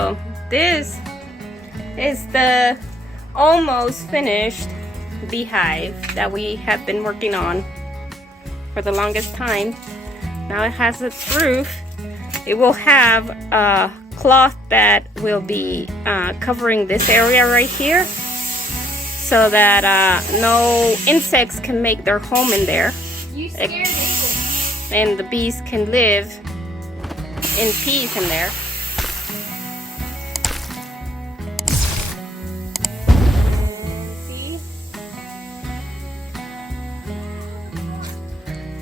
So this is the almost finished beehive that we have been working on for the longest time. Now it has its roof. It will have a cloth that will be covering this area right here so that no insects can make their home in there. And the bees can live in peace in there. See?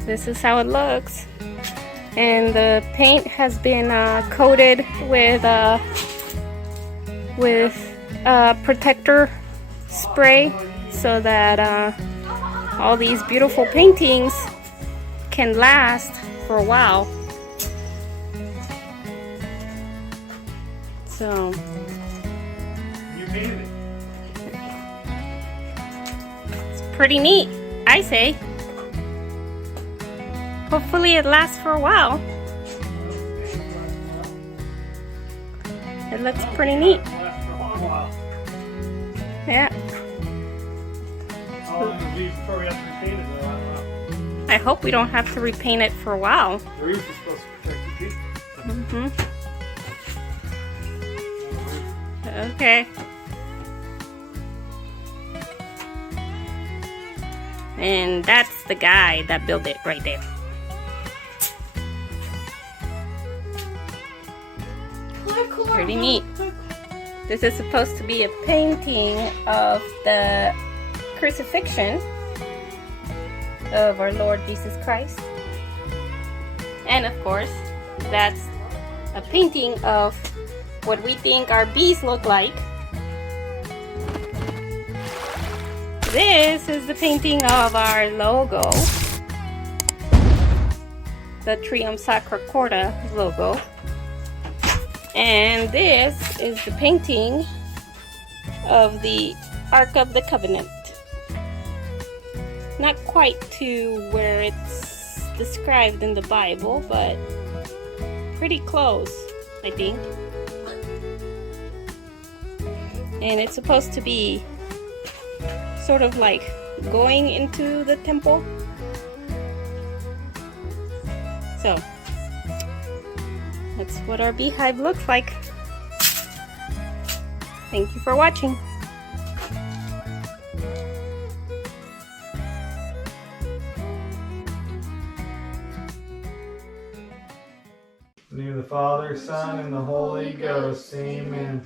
This is how it looks. And the paint has been coated with protector spray so that all these beautiful paintings can last for a while. So you painted it. It's pretty neat, I say. Hopefully it lasts for a while. It looks pretty neat. Yeah. I hope we don't have to repaint it for a while. The roof is supposed to protect the peak. Okay. And that's the guy that built it right there. Pretty neat. This is supposed to be a painting of the crucifixion of our Lord Jesus Christ. And of course, that's a painting of what we think our bees look like. This is the painting of our logo, the Trium Sacra Corda logo. And this is the painting of the Ark of the Covenant. Not quite to where it's described in the Bible, but pretty close, I think. And it's supposed to be sort of like going into the temple. So that's what our beehive looks like. Thank you for watching. In the name of the Father, Son, and the Holy Ghost. Amen.